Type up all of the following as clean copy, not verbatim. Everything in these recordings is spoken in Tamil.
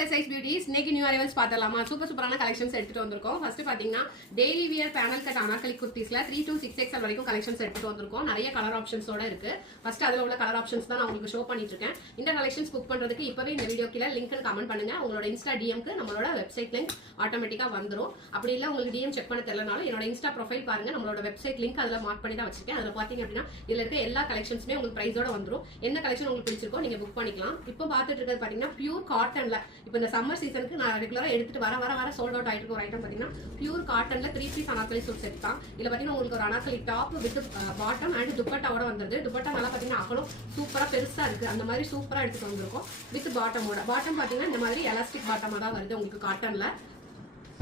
plus size beauties இன்னைக்கு நியூ அரைவல்ஸ் பார்த்தலாமா சூப்பரான கலெக்ஷன்ஸ் எடுத்துட்டு வந்திருக்கோம். ஃபர்ஸ்ட் பாத்தீங்கன்னா daily wear panel cut anarkali குர்த்திஸ்ல 3 to 6XL வரைக்கும் கலெக்ஷன்ஸ் எடுத்துட்டு வந்திருக்கோம். நிறைய கலர் ஆப்ஷன்ஸோட இருக்கு. ஃபர்ஸ்ட் அதுல உள்ள கலர் ஆப்ஷன்ஸ் தான் நான் உங்களுக்கு ஷோ பண்ணிட்டு இருக்கேன். இந்த கலெக்ஷன்ஸ் புக் பண்றதுக்கு இப்பவே இந்த வீடியோ கீழ லிங்க் கமெண்ட் பண்ணுங்க. உங்களோட இன்ஸ்டா டிஎம்க்கு நம்மளோட வெப்சைட் லிங்க் ஆட்டோமேட்டிக்கா வந்துரும். அப்படி இல்ல உங்களுக்கு டிஎம் செக் பண்ண தெரியலனாலும் என்னோட இன்ஸ்டா ப்ரொஃபைல் பாருங்க. நம்மளோட வெப்சைட் லிங்க் அதுல மார்க் பண்ணி தான் வச்சிருக்கேன். அதுல பாத்தீங்க அப்படின்னா இதுல இருக்க எல்லா கலெக்ஷன்ஸுமே உங்களுக்கு பிரைஸோட வந்துரும். என்ன கலெக்ஷன் உங்களுக்கு பிடிச்சிருக்கோ நீங்க புக் பண்ணிக்கலாம். இப்போ பார்த்துட்டு இருக்கிறது பாத்தீங்கன்னா பியூர் காட்டன்ல இப்போ இந்த சம்மர் சீசனுக்கு நான் ரெகுலரா எடுத்துட்டு வர சோல்ட் அவுட் ஆயிட்டு ஒரு ஐட்டம் பாத்தீங்கன்னா பியூர் காட்டன்ல 3 பீஸ் அனார்கலி சூட் செட் தான். இதுல பாத்தீங்கன்னா உங்களுக்கு ஒரு anarkali top with bottom and துப்பட்டாவோட வந்தது. துப்பட்டா நல்லா பாத்தீங்கன்னா அகலம் சூப்பரா பெருசா இருக்கு. அந்த மாதிரி சூப்பரா எடுத்துட்டு வந்திருக்கோம் வித் பாட்டமோட. பாட்டம் பாத்தீங்கன்னா இந்த மாதிரி எலாஸ்டிக் பாட்டமா தான் வருது உங்களுக்கு காட்டன்ல.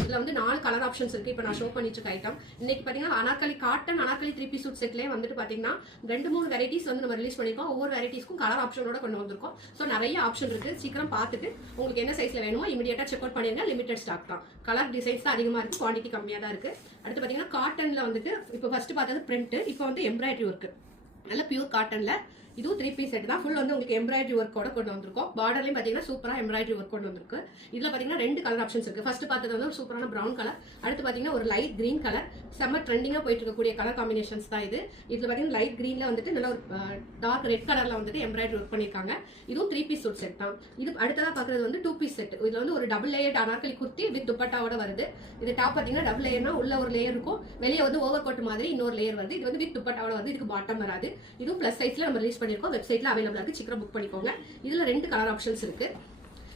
இதுல வந்து 4 கலர் ஆப்ஷன்ஸ் இருக்கு. இப்போ நான் ஷோ பண்ணிட்டு இருக்க ஐட்டம் இன்னைக்கு பாத்தீங்கன்னா anarkali cotton anarkali 3 piece suit செட்லயே வந்துட்டு பாத்தீங்கன்னா 2-3 வெரைட்டிஸ் வந்து நம்ம ரிலீஸ் பண்ணிருக்கோம். ஒவ்வொரு வெரைட்டிஸ்க்கும் கலர் ஆப்ஷனோட கொண்டு வந்திருக்கோம். சோ நிறைய ஆப்ஷன் இருக்கு. சீக்கிரம் பார்த்துட்டு உங்களுக்கு என்ன சைஸ்ல வேணுமோ இமிடியேட்டா செக் அவுட் பண்ணிருங்க. லிமிடெட் ஸ்டாக் தான். கலர் டிசைன்ஸ் தான் அதிகமா இருக்கு, குவான்டிட்டி கம்மியா தான் இருக்கு. அடுத்து பாத்தீங்கன்னா காட்டன்ல வந்துட்டு இப்போ ஃபர்ஸ்ட் பார்த்தது பிரிண்ட், இப்போ வந்து எம்ப்ராய்டரி ஒர்க். நல்ல பியூர் காட்டன்ல இதுவும் 3 பீஸ் செட் தான். ஃபுல் வந்து உங்களுக்கு எம்ப்ராய்டரி ஒர்க்கோட கொண்டு வந்திருக்கோம். பார்டர்லயும் பாத்தீங்கன்னா சூப்பரா எம்ப்ராய்டரி ஒர்க் கொண்டு வந்திருக்கு. இதுல பாத்தீங்கன்னா 2 கலர் ஆப்ஷன்ஸ் இருக்கு. ஃபர்ஸ்ட் பார்த்தது வந்து ஒரு சூப்பரான பிரவுன் கலர், அடுத்து பாத்தீங்கன்னா ஒரு லைட் கிரீன் கலர். செம்ம ட்ரெண்டிங்கா போயிட்டு இருக்கக்கூடிய கலர் காம்பினேஷன்ஸ் தான் இது. இதுல பாத்தீங்கன்னா லைட் கிரீன்ல வந்துட்டு நல்ல ஒரு டார்க் ரெட் கலர்ல வந்துட்டு எம்ப்ராய்டரி ஒர்க் பண்ணிருக்காங்க. இதுவும் 3 பீஸ் சூட் செட் தான். இது அடுத்ததா பாக்குறது வந்து 2 பீஸ் செட். இதுல வந்து ஒரு double layer anarkali kurti with துப்பட்டாவோட வருது. இது டாப் பாத்தீங்கன்னா டபுள் லேயர்னா உள்ள ஒரு லேயர் இருக்கும், வெளியே வந்து ஓவர் கோட் மாதிரி இன்னொரு லேயர் வருது. இது வந்து வித் துப்பட்டாவோட வருது. இதுக்கு பாட்டம் வராது. இதுவும் பிளஸ் சைஸ்ல நம்ம ரிலீஸ் பண்ணிருக்கோம். வெப்சைட்ல அவைலபிள் இருக்கு. சீக்கிரம் புக் பண்ணிக்கோங்க. இதுல 2 கலர் ஆப்ஷன்ஸ் இருக்கு.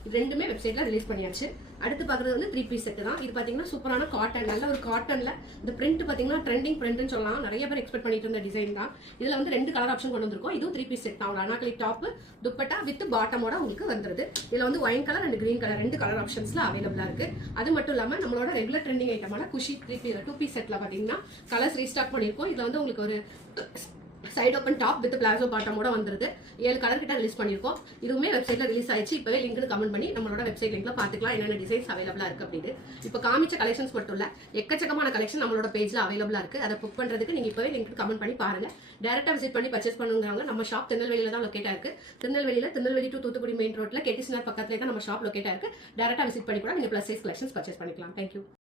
இது ரெண்டுமே வெப்சைட்ல ரிலீஸ் பண்ணியாச்சு. அடுத்து பாக்குறது வந்து 3 பீஸ் செட் தான். இது பாத்தீங்கன்னா சூப்பரான காட்டன், நல்ல ஒரு காட்டன்ல இந்த பிரிண்ட் பாத்தீங்கன்னா ட்ரெண்டிங் பிரிண்ட்னு சொல்லலாம். நிறைய பேர் எக்ஸ்பெக்ட் பண்ணிட்டு இருந்த டிசைன் தான். இதுல வந்து 2 கலர் ஆப்ஷன் கொண்டு வந்திருக்கோம். இதுவும் 3 பீஸ் செட் தான். ஒரு அனார்கலி டாப் துப்பட்டா வித் பாட்டமோட உங்களுக்கு வந்துருது. இதுல வந்து wine colour and green colour 2 colour ஆப்ஷன்ஸ்ல அவைலபிளா இருக்கு. அது மட்டும் இல்லாம நம்மளோட ரெகுலர் ட்ரெண்டிங் ஐட்டமான குஷி 2 பீஸ் செட்ல பாத்தீங்கன்னா கலர்ஸ் ரீஸ்டாக் பண்ணிருக்கோம். இதுல வந்து உங்களுக்கு ஒரு side open top with palazzo பாட்டமோட வந்துருது. 7 கலர் கிட்ட ரிலீஸ் பண்ணிருக்கோம். இதுவுமே வெப்சைட்ல ரிலீஸ் ஆயிடுச்சு. இப்பவே லிங்க் கமெண்ட் பண்ணி நம்மளோட வெப்சைட் லிங்க்ல பாத்துக்கலாம் என்னென்ன டிசைன்ஸ் அவைலபிளா இருக்கு அப்படின்னு. இப்போ காமிச்ச கலெக்ஷன்ஸ் மட்டும் இல்ல, எக்கச்சக்கமான கலெக்ஷன் நம்மளோட பேஜ்ல அவைலபிளா இருக்கு. அதை புக் பண்றதுக்கு நீங்க இப்பவே லிங்க் கமெண்ட் பண்ணி பாருங்க. டைரக்டா விசிட் பண்ணி பர்ச்சேஸ் பண்ணுங்கிறவங்க நம்ம ஷாப் திருநெல்வேலியில தான் லொகேட் ஆயிருக்கு. திருநெல்வேலி டு தூத்துக்குடி மெயின் ரோட்ல கேடிசி நகர் பக்கத்துல தான் நம்ம ஷாப் லொகேட் ஆயிருக்கு. டைரக்டா விசிட் பண்ணி கூட நீங்க பிளஸ் சைஸ் கலெக்ஷன்ஸ் பர்ச்சேஸ் பண்ணிக்கலாம். தேங்க்யூ.